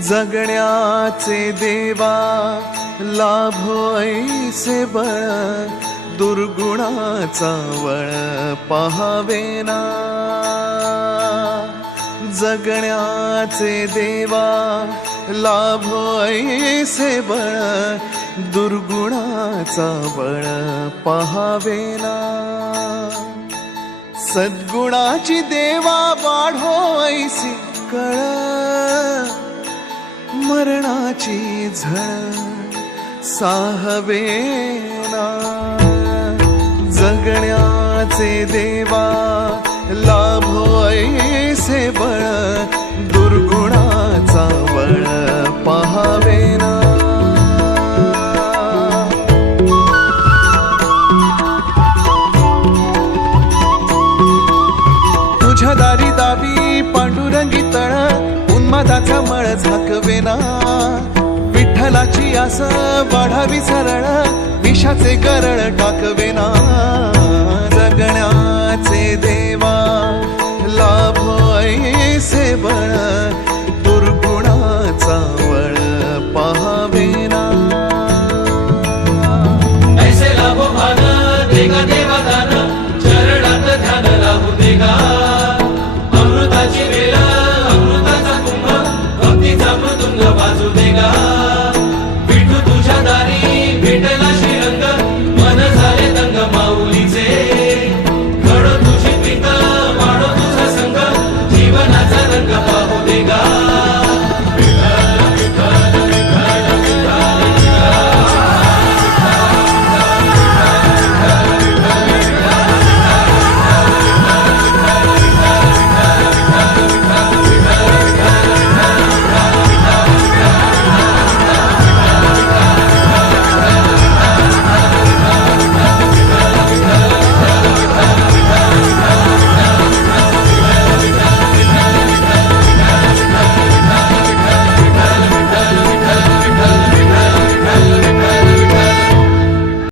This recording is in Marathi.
जगण्याचे देवा लाभो ऐसे बळ, दुर्गुणाचा वळ पहावेना। जगण्याचे देवा लाभो ऐसे बळ, दुर्गुणाचा बळ पहावेना। सद्गुणाची देवा वाढो ऐसी कळ, मरणाची झळ साहवेना। जगण्याचे देवा लाभो ऐसे बळ, दुर्गुणाचा बळ पहावेना। तुझ्या दारी दावी पांडुरंगी तळ, उन्मादाचा मळ झाकवेना। विठ्ठलाची आस वाढावी सरळ, विषाचे गरळ टाकवेना। जगण्याचे देवा लाभो ऐसे बळ,